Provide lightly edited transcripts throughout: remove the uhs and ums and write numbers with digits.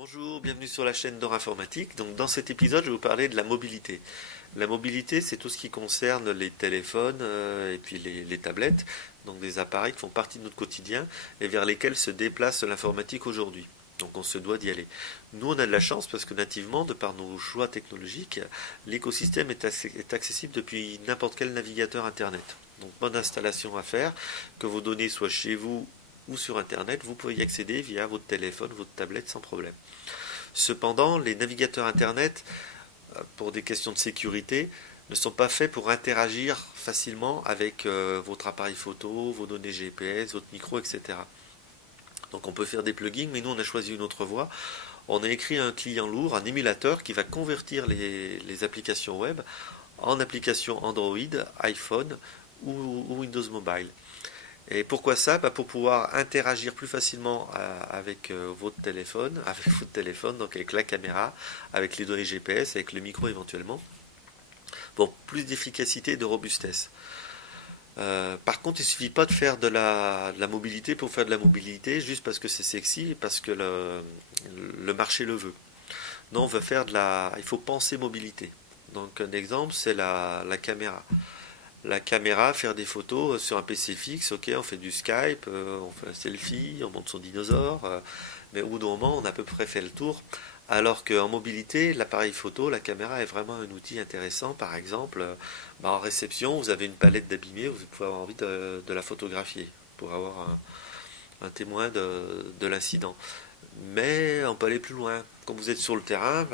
Bonjour, bienvenue sur la chaîne d'Or Informatique. Donc, dans cet épisode, je vais vous parler de la mobilité. La mobilité, c'est tout ce qui concerne les téléphones et puis les tablettes, donc des appareils qui font partie de notre quotidien et vers lesquels se déplace l'informatique aujourd'hui. Donc on se doit d'y aller. Nous, on a de la chance parce que nativement, de par nos choix technologiques, l'écosystème est accessible depuis n'importe quel navigateur Internet. Donc bonne installation à faire, que vos données soient chez vous ou sur Internet, vous pouvez y accéder via votre téléphone, votre tablette sans problème. Cependant, les navigateurs Internet, pour des questions de sécurité, ne sont pas faits pour interagir facilement avec votre appareil photo, vos données GPS, votre micro, etc. Donc on peut faire des plugins, mais nous on a choisi une autre voie. On a écrit un client lourd, un émulateur qui va convertir les applications web en applications Android, iPhone ou Windows Mobile. Et pourquoi ça? Pour pouvoir interagir plus facilement avec votre téléphone, donc avec la caméra, avec les données GPS, avec le micro éventuellement, pour plus d'efficacité et de robustesse. Par contre, il ne suffit pas de faire de la mobilité pour faire de la mobilité, juste parce que c'est sexy et parce que le marché le veut. Non, on veut faire il faut penser mobilité. Donc un exemple, c'est la caméra. La caméra, faire des photos sur un PC fixe, ok, on fait du Skype, on fait un selfie, on monte son dinosaure, mais au bout d'un moment, on a à peu près fait le tour. Alors qu'en mobilité, l'appareil photo, la caméra est vraiment un outil intéressant. Par exemple, en réception, vous avez une palette d'abîmés, vous pouvez avoir envie de la photographier pour avoir un témoin de l'incident. Mais on peut aller plus loin. Quand vous êtes sur le terrain,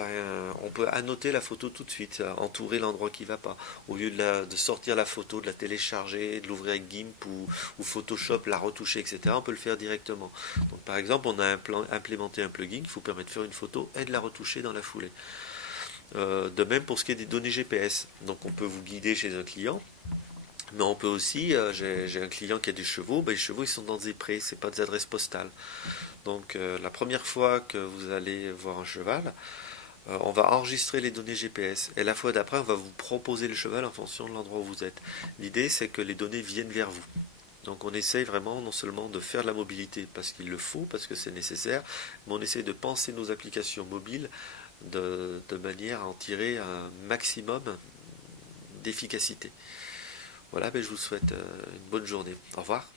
on peut annoter la photo tout de suite, entourer l'endroit qui ne va pas. Au lieu de sortir la photo, de la télécharger, de l'ouvrir avec GIMP ou Photoshop, la retoucher, etc., on peut le faire directement. Donc, par exemple, on a implémenté un plugin qui vous permet de faire une photo et de la retoucher dans la foulée. De même pour ce qui est des données GPS. Donc on peut vous guider chez un client. Mais on peut aussi, j'ai un client qui a des chevaux, les chevaux ils sont dans des prés, c'est pas des adresses postales. Donc la première fois que vous allez voir un cheval, on va enregistrer les données GPS. Et la fois d'après, on va vous proposer le cheval en fonction de l'endroit où vous êtes. L'idée, c'est que les données viennent vers vous. Donc on essaye vraiment non seulement de faire de la mobilité parce qu'il le faut, parce que c'est nécessaire, mais on essaye de penser nos applications mobiles de manière à en tirer un maximum d'efficacité. Voilà, je vous souhaite une bonne journée. Au revoir.